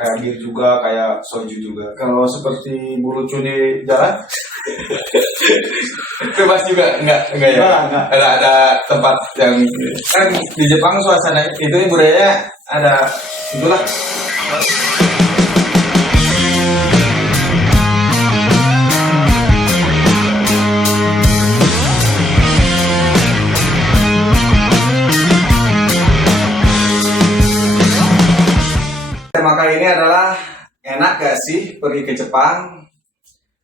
kayak bir juga, kayak soju juga. Kalau seperti bulu di jalan, Bebas juga enggak ya. enggak. Ada tempat yang kan di Jepang suasana itu budayanya ada itulah. Tema kali ini adalah enak gak sih pergi ke Jepang?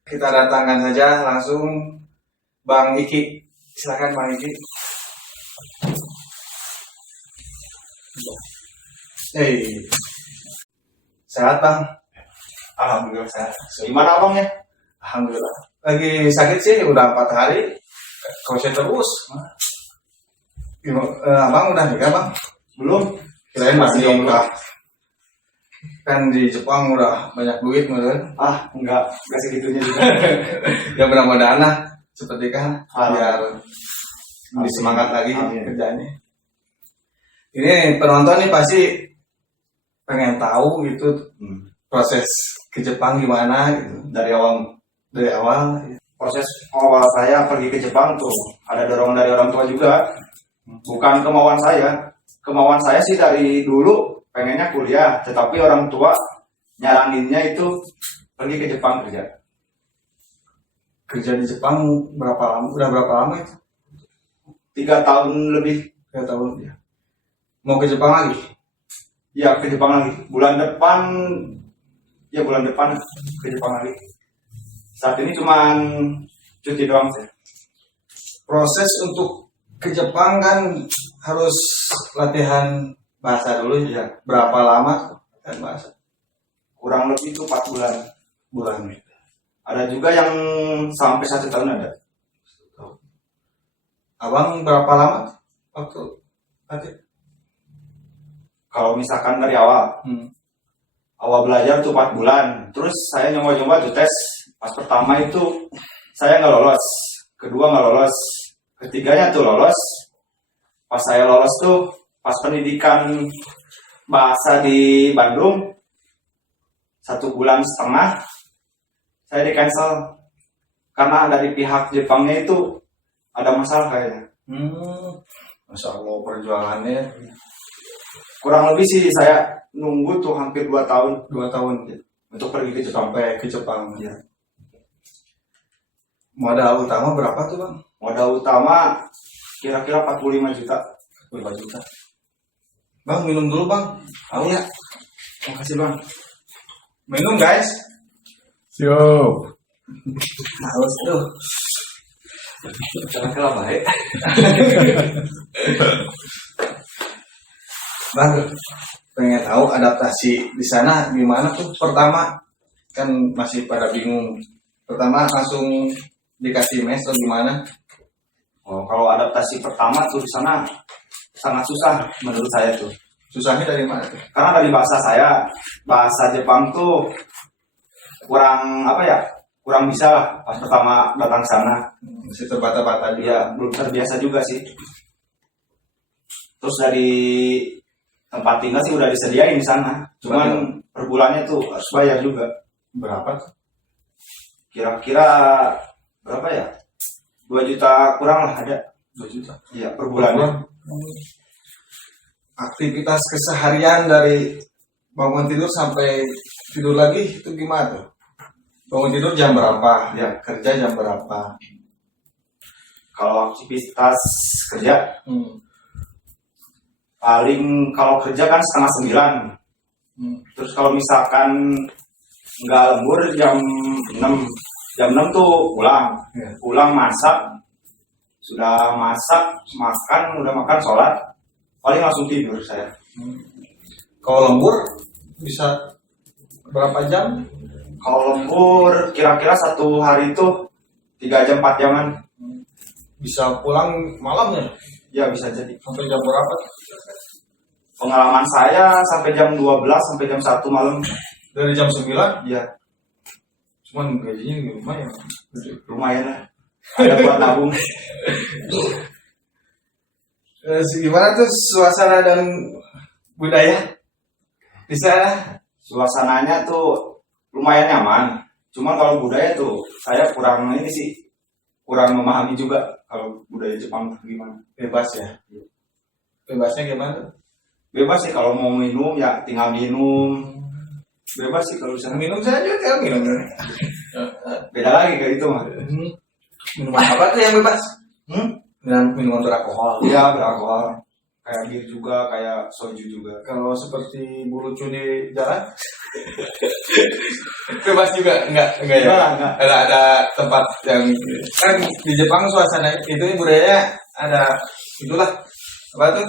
Kita datangkan saja langsung Bang Iki. Silakan Bang Iki. Hey. Sehat Bang? Alhamdulillah sehat. Gimana abangnya? Alhamdulillah. Lagi sakit sih udah 4 hari. Kosnya terus. Abang udah nikah Bang? Belum. Kirain masih jomblo. Kan di Jepang udah banyak duit kan? Enggak segitunya juga. Ya mudah-mudahan lah seperti kan biar lebih Amin. semangat lagi Amin. kerjanya. Ini penonton nih pasti pengen tahu gitu proses ke Jepang gimana gitu dari awal. Proses awal saya pergi ke Jepang tuh ada dorongan dari orang tua juga. Bukan kemauan saya. Kemauan saya sih dari dulu pengennya kuliah, tetapi orang tua nyaraninnya itu pergi ke Jepang kerja. Kerja di Jepang berapa lama? Udah berapa lama itu? 3 tahun lebih. 3 tahun ya. Mau ke Jepang lagi? Ya ke Jepang lagi. Bulan depan ke Jepang lagi. Saat ini cuman cuti doang sih. Proses untuk ke Jepang kan harus latihan bahasa dulu ya. Berapa lama kan bahasa? Kurang lebih itu 4 bulan. Bulan. Ada juga yang sampai 1 tahun ada. Abang berapa lama waktu latih? Kalau misalkan dari awal belajar tuh 4 bulan. Terus saya nyoba-nyoba tuh tes. Pas pertama itu saya nggak lolos. Kedua nggak lolos. Ketiganya tuh lolos. Pas saya lolos tuh pas pendidikan bahasa di Bandung 1,5 bulan saya di cancel karena dari pihak Jepangnya itu ada masalah kayaknya. Masya Allah perjuangannya Kurang lebih sih saya nunggu tuh hampir 2 tahun 2 tahun untuk pergi ke Jepang. sampai ke Jepang. Ya. Modal utama berapa tuh Bang? Modal utama kira-kira 45 juta. 5 juta. Bang minum dulu Bang. Tahu ya? Makasih Bang. Minum guys. Siap. Harus tuh. Kira-kira baik. Bang, pengen tahu adaptasi di sana gimana tuh? Pertama kan masih pada bingung. Pertama langsung dikasih mes atau gimana? Oh, kalau adaptasi pertama tuh di sana sangat susah menurut saya tuh. Susahnya dari mana tuh? Karena dari bahasa saya, bahasa Jepang tuh kurang bisa lah pas pertama datang ke sana. Masih terbata-bata juga. Dia belum terbiasa juga sih. Terus dari tempat tinggal sih udah disediain di sana. Cuman per bulannya tuh harus bayar juga. Berapa tuh? Kira-kira berapa ya? 2 juta kurang lah ada. 2 juta. Iya, per bulannya. Aktivitas keseharian dari bangun tidur sampai tidur lagi itu gimana tuh? Bangun tidur jam berapa? Ya, kerja jam berapa? Kalau aktivitas kerja paling kalau kerja kan 8:30. Terus kalau misalkan nggak lembur jam 6. Jam 6 tuh pulang. Ya. Pulang masak. Sudah masak, udah makan sholat. Paling langsung tidur saya. Kalau lembur bisa berapa jam? Kalau lembur kira-kira 1 hari itu 3 jam 4 jaman. Bisa pulang malamnya? Ya bisa jadi. Sampai jam berapa? Pengalaman saya sampai jam 12 sampai jam 1 malam. Dari jam 9? Ya Cuman gajinya lumayan. lumayan lah. Ada buat nabung. Gimana tuh suasana dan budaya di sana? Suasananya tuh lumayan nyaman. Cuman kalau budaya tuh saya kurang ini sih, kurang memahami juga kalau budaya Jepang tuh gimana. Bebas ya. Bebasnya gimana? Bebas sih kalau mau minum ya tinggal minum. Bebas sih kalau bisa Minum saja kan minum. beda lagi kayak itu mah. Minuman apa tuh yang bebas? Minuman beralkohol. Iya beralkohol. Kayak bir juga, kayak soju juga. Kalau seperti bulucu di jalan, bebas juga enggak ya? Enggak. Ada tempat yang kan di Jepang suasana itu budayanya ada itulah apa tuh?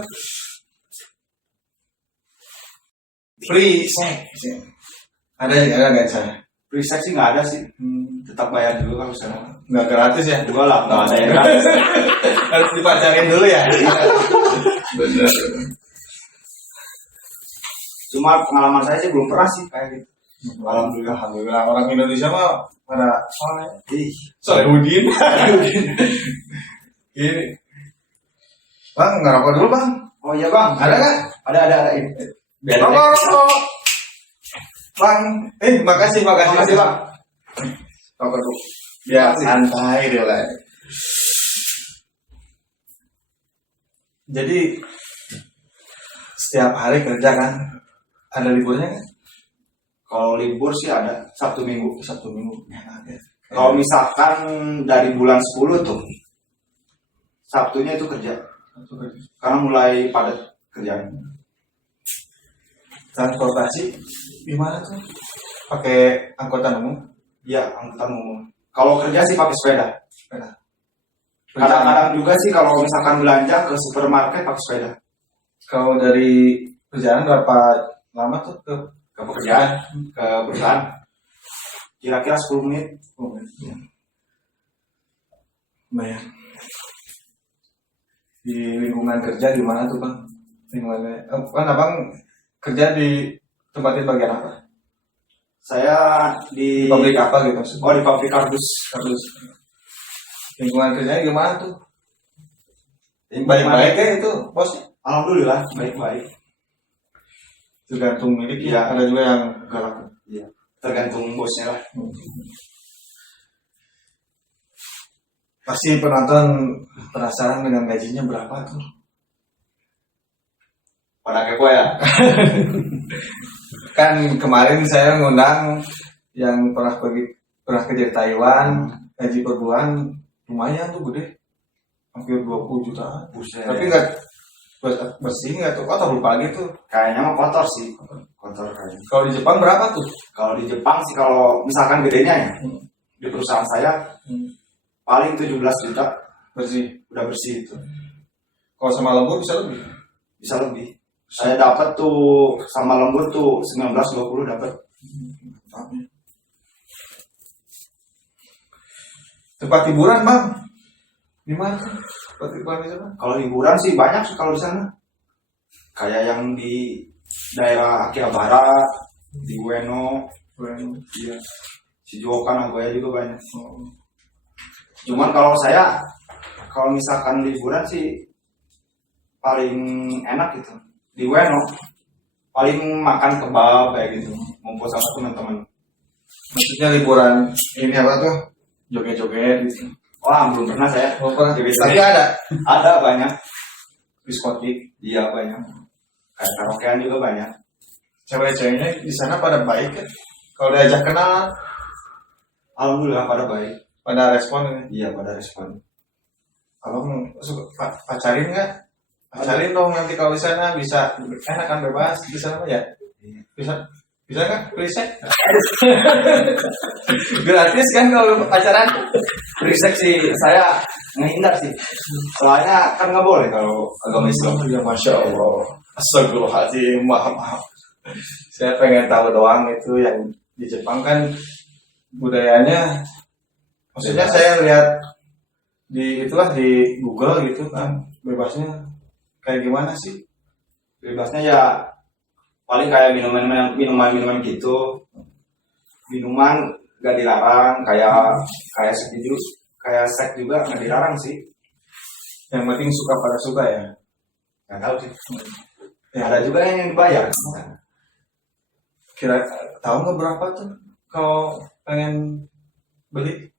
Free sex. Ada nggak sana? Free sex sih nggak ada sih. Tetap bayar dulu kalau sana. Nggak gratis ya? Juga lah, nggak ada yang gratis. Harus dipacarin dulu ya. Bener. Cuma pengalaman saya sih belum pernah sih kayak gitu. Alhamdulillah orang Indonesia mah pada Ih, Solehudin. Ini. Bang, ngerokok dulu bang. oh iya bang, Ada nggak? ada ini. Biar Rokok. Bang, makasih Makasih bang. bang. Rokok dulu. Biar santai deh lah. Jadi setiap hari kerja kan, ada liburnya kan? Kalau libur sih ada Sabtu Minggu. Sabtu Minggu. Enak ya. Kalau misalkan dari bulan 10 tuh Sabtunya itu kerja. Karena mulai padat kerjaan. Transportasi gimana tuh? Pakai angkutan umum? Iya, angkutan umum. Kalau kerja sih pakai sepeda. Sepeda. Kadang-kadang juga sih kalau misalkan belanja ke supermarket pakai sepeda. Kalau dari perjalanan berapa lama tuh Ke pekerjaan, ke perusahaan. Kira-kira 10 menit. Ya. Lumayan. Di lingkungan kerja gimana tuh bang? Lingkungannya, kan abang kerja di tempatin bagian apa? Saya Di di pabrik apa gitu maksudnya? Oh, di pabrik kardus. Terus lingkungan kerjanya gimana tuh? Baik-baik. Baik-baik ya itu bosnya? Alhamdulillah, baik-baik. Tergantung milik Iya. ya. Ada juga yang galak. Iya. Tergantung bosnya lah. Pasti penonton penasaran dengan gajinya berapa tuh? Pada kepo ya. Kan kemarin saya ngundang yang pernah kerja di Taiwan, gaji per bulan lumayan tuh gede, hampir 20 juta. Buset. Tapi nggak bersih nggak tuh, atau lupa lagi tuh. Kayaknya mah kotor sih. Kotor kayaknya. Kalau di Jepang berapa tuh? Kalau di Jepang sih kalau misalkan gedenya ya, di perusahaan saya paling 17 juta Bersih. udah bersih itu. Kalau sama lembur bisa lebih. Bisa lebih. Saya dapat tuh sama lembur tuh 19-20 dapat. Tempat hiburan bang, gimana tuh? Tempat hiburan di sana? Kalau liburan sih banyak sih kalau di sana. Kayak yang di daerah Akihabara, di Ueno, iya. Shizuoka, Nagoya juga banyak. Cuman kalau saya, kalau misalkan liburan sih paling enak gitu di Ueno. Paling makan kebab kayak gitu, ngumpul sama teman-teman. Maksudnya liburan ini apa tuh? Joget-joget gitu. Wah, belum pernah saya. Oh, pernah. Joget. Tapi ada Ada banyak. diskotik. Iya banyak. Kayak karaokean juga banyak. Cewek-ceweknya di sana pada baik kan? Kalau diajak kenal, Alhamdulillah pada baik. pada respon ini. Iya pada respon. Abang suka pacarin nggak? Pacarin dong nanti kalau di sana bisa enak kan bebas di sana mah ya? Bisa nggak? Bisa? Gratis kan kalau pacaran? Risek sih saya menghindar sih. Soalnya kan nggak boleh kalau agama Islam. Ya masya Allah. Astagfirullahaladzim. Maaf. Saya pengen tahu doang itu yang di Jepang kan budayanya. Maksudnya Bebas. saya lihat di itulah di Google gitu kan bebasnya kayak gimana sih? Bebasnya ya paling kayak minuman gitu. Minuman nggak dilarang, kayak seks juga nggak dilarang sih. Yang penting suka pada suka ya. Nggak tahu sih. Ya, Ada juga yang dibayar. Kira tahu nggak berapa tuh kalau pengen beli?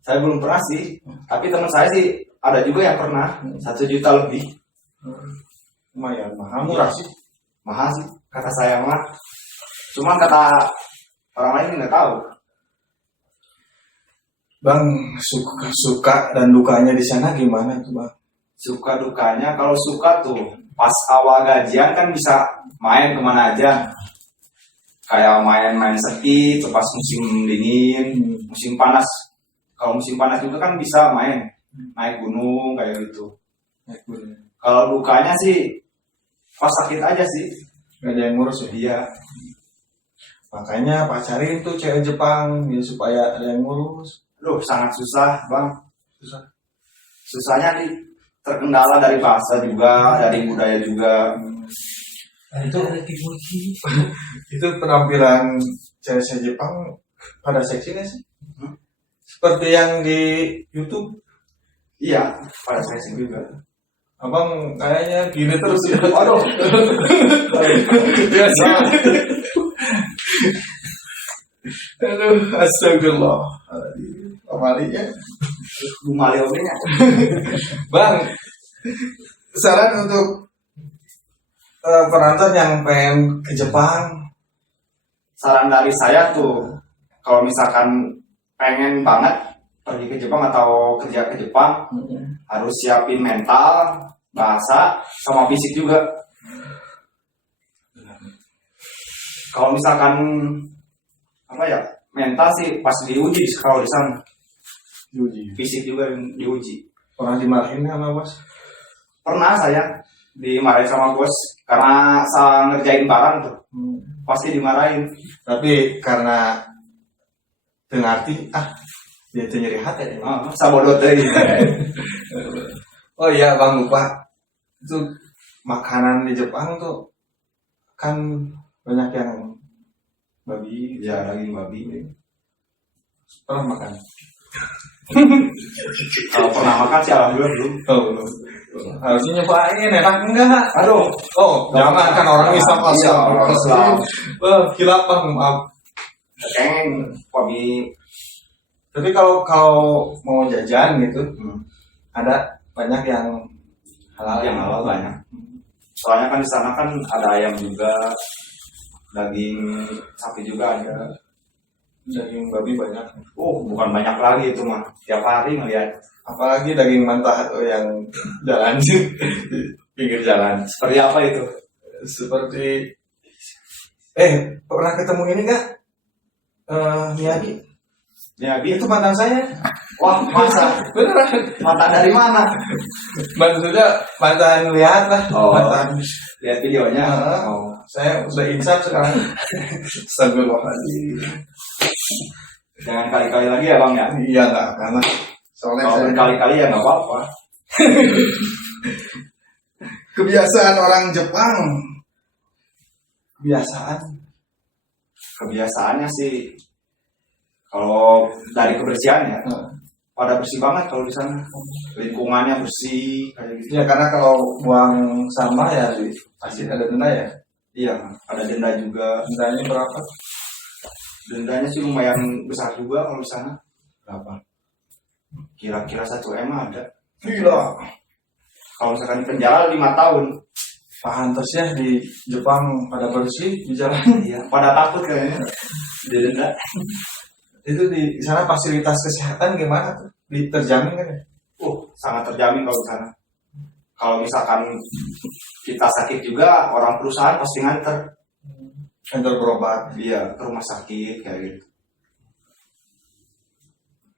Saya belum pernah sih, tapi teman saya sih ada juga yang pernah 1 juta lebih. Lumayan mahal, murah sih. Mahal sih kata saya mah. Cuman kata orang lain nggak tahu. Bang, suka dan dukanya di sana gimana tuh bang? Suka dukanya kalau suka tuh pas awal gajian kan bisa main kemana aja. Kayak main-main ski pas musim dingin, musim panas. Kalau musim panas juga kan bisa main naik gunung kayak gitu. Kalau dukanya sih pas sakit aja sih. Gak ada yang ngurus ya? Iya. Makanya pacarin tuh cewek Jepang ya, supaya ada yang ngurus. Loh sangat susah bang. Susah. Susahnya nih terkendala dari bahasa juga, dari budaya juga. Itu penampilan cewek Jepang pada seksi nggak sih? Seperti yang di YouTube. Iya, pada saya sih juga. Abang kayaknya gini terus ya. Aduh. Biasa. Aduh, astagfirullah. Amalinya. Bumalionya. Bang, saran untuk penonton yang pengen ke Jepang. Saran dari saya tuh, kalau misalkan pengen banget pergi ke Jepang atau kerja ke Jepang, harus siapin mental, bahasa, sama fisik juga. Kalau misalkan apa ya, mental sih pas diuji kalau di sana, Diuji. fisik juga diuji. Pernah dimarahin sama bos? Pernah saya dimarahin sama bos karena salah ngerjain barang tuh, pasti dimarahin. Tapi karena dengarti, dia itu nyeri hati ya. Sabodot teh. Oh iya bang, lupa. Itu makanan di Jepang tuh kan banyak yang babi. Ya daging babi. Pernah makan? Kalau pernah makan sih alhamdulillah belum. Oh, belum. Harusnya nyobain, enak enggak? Aduh, Jangan kan orang Islam Iya, orang Islam. Hilaf bang, maaf. Keng babi. Tapi kalau mau jajan gitu, ada banyak yang halal. Yang halal banyak. Soalnya kan di sana kan ada ayam juga, daging sapi juga ada. Daging babi banyak. Bukan banyak lagi itu mah. Tiap hari ngeliat. Apalagi daging mentah tuh yang jalan di pinggir jalan. Seperti apa itu? Seperti pernah ketemu ini nggak? Miyagi. Miyagi Itu mantan saya. Wah, masa? Beneran. Mantan dari mana? Maksudnya mantan lihat lah. Mantan. Lihat videonya. Saya udah insaf sekarang. Astagfirullahaladzim. Jangan kali-kali lagi ya bang ya. Iya nggak, karena soalnya Kalau berkali-kali ya nggak apa-apa. kebiasaan orang Jepang. Kebiasaannya sih, kalau dari kebersihan ya, pada bersih banget kalau di sana. Lingkungannya bersih kayak gitu. Ya karena kalau buang sampah ya pasti ada denda ya. Iya, ada denda juga. Dendanya berapa? Dendanya sih lumayan besar juga kalau di sana. Berapa? Kira-kira 1 M ada. Gila. Kalau misalkan di penjara 5 tahun. Pantas ya di Jepang pada bersih di jalan. Iya, pada takut kayaknya. Denda. Itu di sana fasilitas kesehatan gimana tuh? Terjamin kan ya? Sangat terjamin kalau di sana. Kalau misalkan kita sakit juga, orang perusahaan pasti nganter. Ngantar berobat. Iya, ke rumah sakit kayak gitu.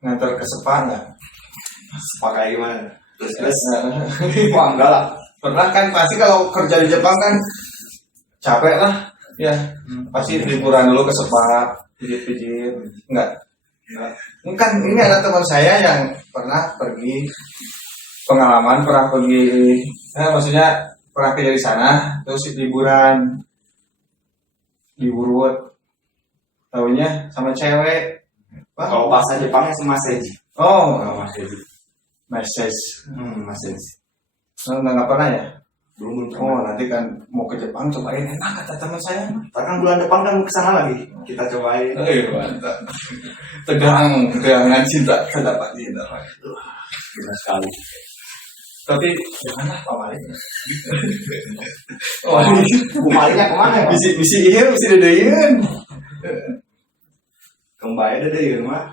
Ngantar ke spa nggak? Pakai gimana? Terus. Nah, Wah, enggak lah. pernah kan pasti kalau kerja di Jepang kan capek lah. Ya, pasti liburan dulu ke spa, pijit-pijit. Enggak. Kan ini ada teman saya yang pernah pergi maksudnya pernah kerja di sana terus liburan di Urut, taunya sama cewek. Kalau bahasa Jepangnya sih maseji. Oh, Maseji. message. Maseji. Nggak pernah ya? Belum Oh pernah. nanti kan mau ke Jepang cobain enak kata teman saya. Ntar kan bulan depan kan kesana lagi. Kita cobain. Mantap. Tegangan cinta terdapat di Indonesia. Gila sekali. Tapi gimana Pak Malik? Oh, Bu Maliknya kemana ya? Bisi iya, bisi dedein. Kembali ada deh mah.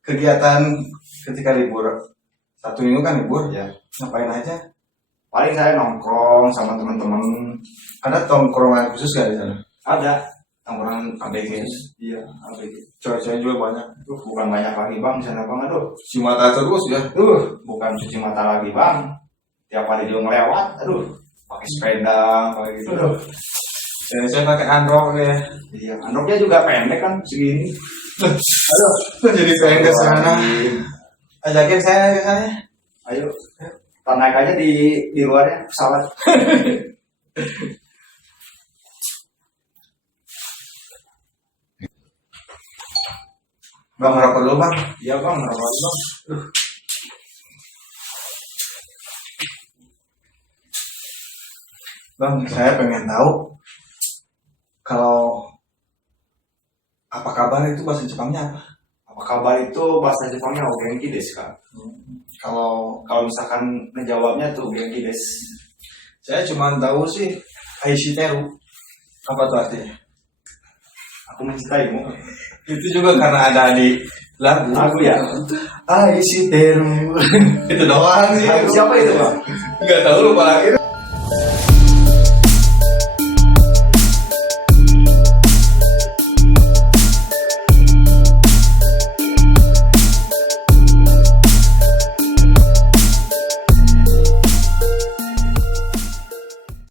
Kegiatan ketika libur Sabtu Minggu kan libur Ya. ngapain aja? Paling saya nongkrong sama teman-teman. Ada tongkrongan khusus gak di sana? Ada tongkrongan ABG. Iya, ABG. Cewek-cewek juga banyak. Bukan banyak lagi bang, di sana bang. Aduh, Si mata terus ya. bukan cuci mata lagi bang. Tiap hari dia ngelewat. Aduh, pakai sepeda, pakai gitu. Cewek-cewek pakai androk ya. Iya, androknya juga pendek kan segini. Aduh, jadi pengen ke sana. Ajakin saya ke sana. Ayo, kita naik aja di luarnya pesawat. Bang ngerokok dulu bang. Iya bang, ngerokok bang. Bang, saya pengen tahu kalau apa kabar itu bahasa Jepangnya apa? Apa kabar itu bahasa Jepangnya ogenki desu kan? Kalau Kalau misalkan ngejawabnya tuh ogenki desu. saya cuma tahu sih Aishiteru. Apa tuh artinya? Aku mencintaimu. Itu juga karena ada di lagu. Lagu ya? Aishiteru. Itu doang sih. Lagu siapa itu bang? Nggak tahu lupa lagi.